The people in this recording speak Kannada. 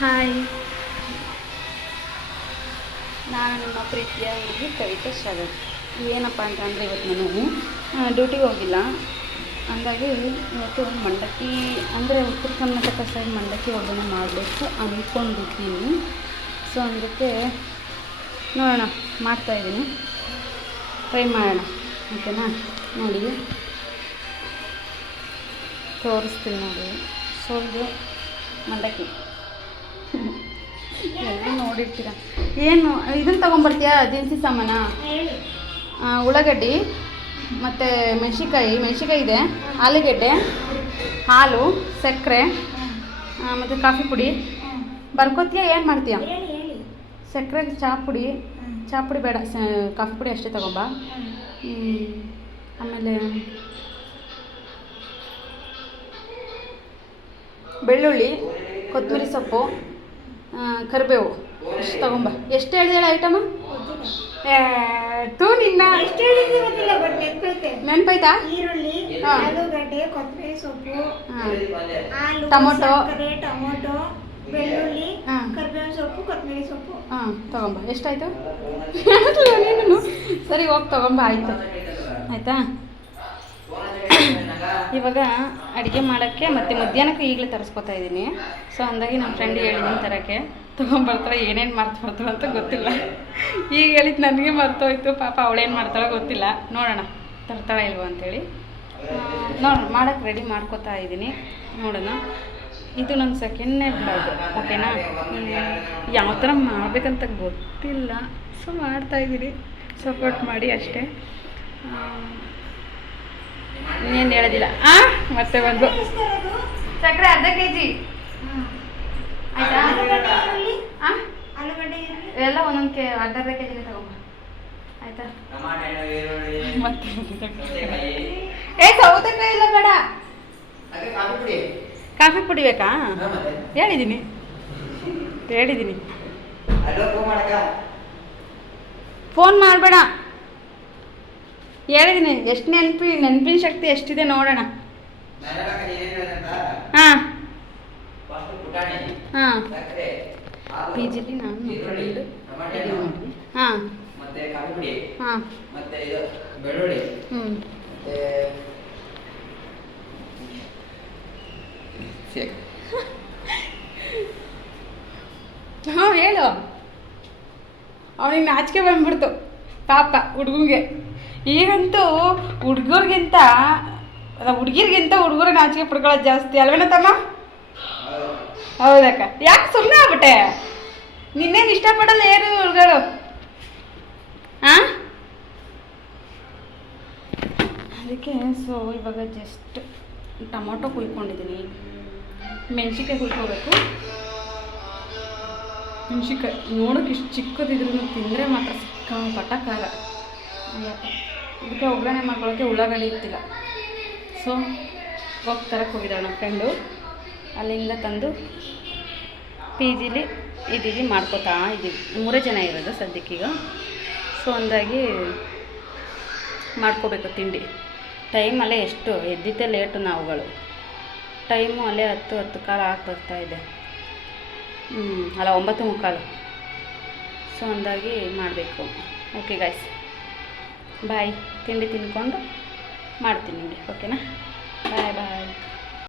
ಹಾಯ್, ನಾನು ನಿಮ್ಮ ಪ್ರೀತಿಯ ಹುಡುಗಿ ಕವಿತಾ ಶ್ರವಣ್. ಏನಪ್ಪ ಅಂತಂದರೆ ಇವತ್ತು ನಾನು ಡ್ಯೂಟಿಗೆ ಹೋಗಿಲ್ಲ. ಹಂಗಾಗಿ ಇವತ್ತು ಮಂಡಕ್ಕಿ ಅಂದರೆ ಉತ್ತರ ಕರ್ನಾಟಕ ಸೈಡ್ ಮಂಡಕ್ಕಿ ಒಗ್ಗರಣೆ ಮಾಡಬೇಕು ಅಂದ್ಕೊಂಡಿದ್ದೀನಿ. ಸೊ ಅದಕ್ಕೆ ನೋಡೋಣ, ಮಾಡ್ತಾಯಿದ್ದೀನಿ, ಟ್ರೈ ಮಾಡೋಣ. ಓಕೆನಾ? ನೋಡಿ ತೋರಿಸ್ತೀನಿ ನೋಡಿ. ಸೊ ಇದು ಮಂಡಕ್ಕಿ ಎಲ್ಲ ನೋಡಿರ್ತೀರ. ಏನು ಇದನ್ನು ತೊಗೊಂಬರ್ತೀಯಾ? ದಿನಸಿ ಸಾಮಾನ, ಉಳ್ಳಾಗಡ್ಡಿ ಮತ್ತು ಮೆಣಸಿನ್ಕಾಯಿ ಇದೆ, ಆಲೂಗೆಡ್ಡೆ, ಹಾಲು, ಸಕ್ಕರೆ ಮತ್ತು ಕಾಫಿ ಪುಡಿ. ಬರ್ಕೋತೀಯಾ? ಏನು ಮಾಡ್ತೀಯ? ಸಕ್ಕರೆಗೆ ಚಹಾ ಪುಡಿ ಬೇಡ, ಕಾಫಿ ಪುಡಿ ಅಷ್ಟೇ ತಗೊಂಬ. ಆಮೇಲೆ ಬೆಳ್ಳುಳ್ಳಿ, ಕೊತ್ತಂಬರಿ ಸೊಪ್ಪು, ಕರಿಬೇವು ಅಷ್ಟು ತಗೊಂಬ. ಎಷ್ಟು ಹೇಳಿದೇಳ ಐಟಮ? ತೂ ನಿನ್ನ ನೆನಪೈತಾ? ಈರುಳ್ಳಿ, ಆಲೂಗಡ್ಡೆ, ಕೊತ್ತಂಬರಿ ಸೊಪ್ಪು, ಟೊಮೊಟೊ, ಬೆಳ್ಳುಳ್ಳಿ, ಕರಿಬೇವಿನ ಸೊಪ್ಪು, ಕೊತ್ತಂಬರಿ ಸೊಪ್ಪು. ತಗೊಂಬ. ಎಷ್ಟಾಯ್ತು? ನೀನು ಸರಿ, ಹೋಗಿ ತಗೊಂಬ. ಆಯಿತಾ? ಇವಾಗ ಅಡುಗೆ ಮಾಡೋಕ್ಕೆ ಮತ್ತು ಮಧ್ಯಾಹ್ನಕ್ಕೂ ಈಗಲೇ ತರಿಸ್ಕೊತಾ ಇದ್ದೀನಿ. ಸೊ ಅಂದಾಗಿ ನಮ್ಮ ಫ್ರೆಂಡಿಗೆ ಹೇಳಿದ್ದೀನಿ ತರೋಕ್ಕೆ. ತೊಗೊಂಬರ್ತಾಳೆ. ಏನೇನು ಮಾಡ್ತಾಳೆ ಅಂತ ಗೊತ್ತಿಲ್ಲ. ಈಗ ಹೇಳಿದ್ದು ನನಗೆ ಮರ್ತೋಯ್ತು. ಪಾಪ ಅವಳೇನು ಮಾಡ್ತಾಳೋ ಗೊತ್ತಿಲ್ಲ. ನೋಡೋಣ ತರ್ತಾಳೆ ಇಲ್ವೋ ಅಂಥೇಳಿ. ನೋಡೋಣ, ಮಾಡೋಕ್ಕೆ ರೆಡಿ ಮಾಡ್ಕೋತಾ ಇದ್ದೀನಿ. ನೋಡೋಣ. ಇದು ನನ್ನ ಸೆಕೆಂಡ್ನೇ ಬ್ಲಾಗ್. ಓಕೆನಾ? ಯಾವ ಥರ ಮಾಡಬೇಕಂತ ಗೊತ್ತಿಲ್ಲ. ಸೊ ಮಾಡ್ತಾಯಿದ್ದೀನಿ, ಸಪೋರ್ಟ್ ಮಾಡಿ ಅಷ್ಟೇ. ಇನ್ನೇನು ಹೇಳೋದಿಲ್ಲ. ಮತ್ತೆ ಬಂದು ಸಕ್ಕರೆ ಅರ್ಧ kg ಆಯಿತಾ? ಎಲ್ಲ ಒಂದೊಂದು ಅರ್ಧ kg ತಗೊಂಬ. ಆಯಿತಾ? ಮತ್ತೆ ಸೌತೆಕಾಯಿ ಇಲ್ಲ ಬೇಡ. ಕಾಫಿ ಪುಡಿ ಬೇಕಾ? ಹೇಳಿದ್ದೀನಿ. ಫೋನ್ ಮಾಡಬೇಡ, ಹೇಳಿದ್ದೀನಿ. ಎಷ್ಟು ನೆನಪಿನ ಶಕ್ತಿ ಎಷ್ಟಿದೆ ನೋಡೋಣ. ಹಾಂ ಪಿ ಜಿಲಿ ನಾನು ರೆಡಿ ಮಾಡಿ. ಹಾಂ ಹಾಂ ಹಾಂ ಹೇಳು. ಅವನಿಗೆ ನಾಚಿಕೆ ಬಂದ್ಬಿಡ್ತು ಪಾಪ ಹುಡುಗಂಗೆ. ಈಗಂತೂ ಹುಡುಗರಿಗಿಂತ ಹುಡುಗರು ನಾಚಿಕೆ ಪಡ್ಕೊಳ್ಳೋದು ಜಾಸ್ತಿ ಅಲ್ವೇನ ತಮ್ಮ? ಹೌದಕ್ಕ. ಯಾಕೆ ಸುಮ್ಮನೆ ಆಗ್ಬಿಟ್ಟೆ? ನಿನ್ನೇನು ಇಷ್ಟಪಡಲ್ಲ ಏನು ಹುಡುಗರು? ಹಾಂ, ಅದಕ್ಕೆ. ಸೊ ಇವಾಗ ಜಸ್ಟ್ ಟೊಮೊಟೊ ಕುಯ್ಕೊಂಡಿದ್ದೀನಿ, ಮೆಣಸಿನ್ಕಾಯಿ ಕುಯ್ಕೋಬೇಕು. ಮೆಣಸಿನ್ಕಾಯಿ ನೋಡೋಕೆ ಇಷ್ಟು ಚಿಕ್ಕದಿದ್ರು ತಿಂದರೆ ಮಾತ್ರ ಸಿಕ್ಕಾಪಟ್ಟ ಖಾರ. ಅದಕ್ಕೆ ಒಗ್ಗರಣೆ ಮಾಡ್ಕೊಳ್ಳೋಕ್ಕೆ ಉಳ್ಳಾಗಡ್ಡಿ ಇರ್ತಿಲ್ಲ. ಸೊ ಹೋಗಿ ತರಕ್ಕೆ ಹೋಗಿದ್ದಾಳೆ ನಮ್ಮ ಫ್ರೆಂಡು. ಅಲ್ಲಿಂದ ತಂದು ಪಿ ಜಿಲಿ ಇದೀವಿ, ಮಾಡ್ಕೋತಾ ಇದ್ದೀವಿ. 3 ಜನ ಇರೋದು ಸದ್ಯಕ್ಕೀಗ. ಸೊ ಅಂದಾಗಿ ಮಾಡ್ಕೋಬೇಕು ತಿಂಡಿ. ಟೈಮಲ್ಲೇ ಎಷ್ಟು ಎದ್ದಿದ್ದೇ ಲೇಟು ನಾವುಗಳು. ಟೈಮು ಅಲ್ಲೇ 10 ಕಾಲ ಆಗ್ತಾಯಿದೆ. ಅಲ್ಲ 9:45. ಸೊ ಅಂದಾಗಿ ಮಾಡಬೇಕು. ಓಕೆ ಗಾಯ್ಸ್, ಬಾಯ್. ತಿಂಡಿ ತಿಂದ್ಕೊಂಡು ಮಾಡ್ತೀನಿ ನಿಮಗೆ. ಓಕೆನಾ? ಬಾಯ್ ಬಾಯ್.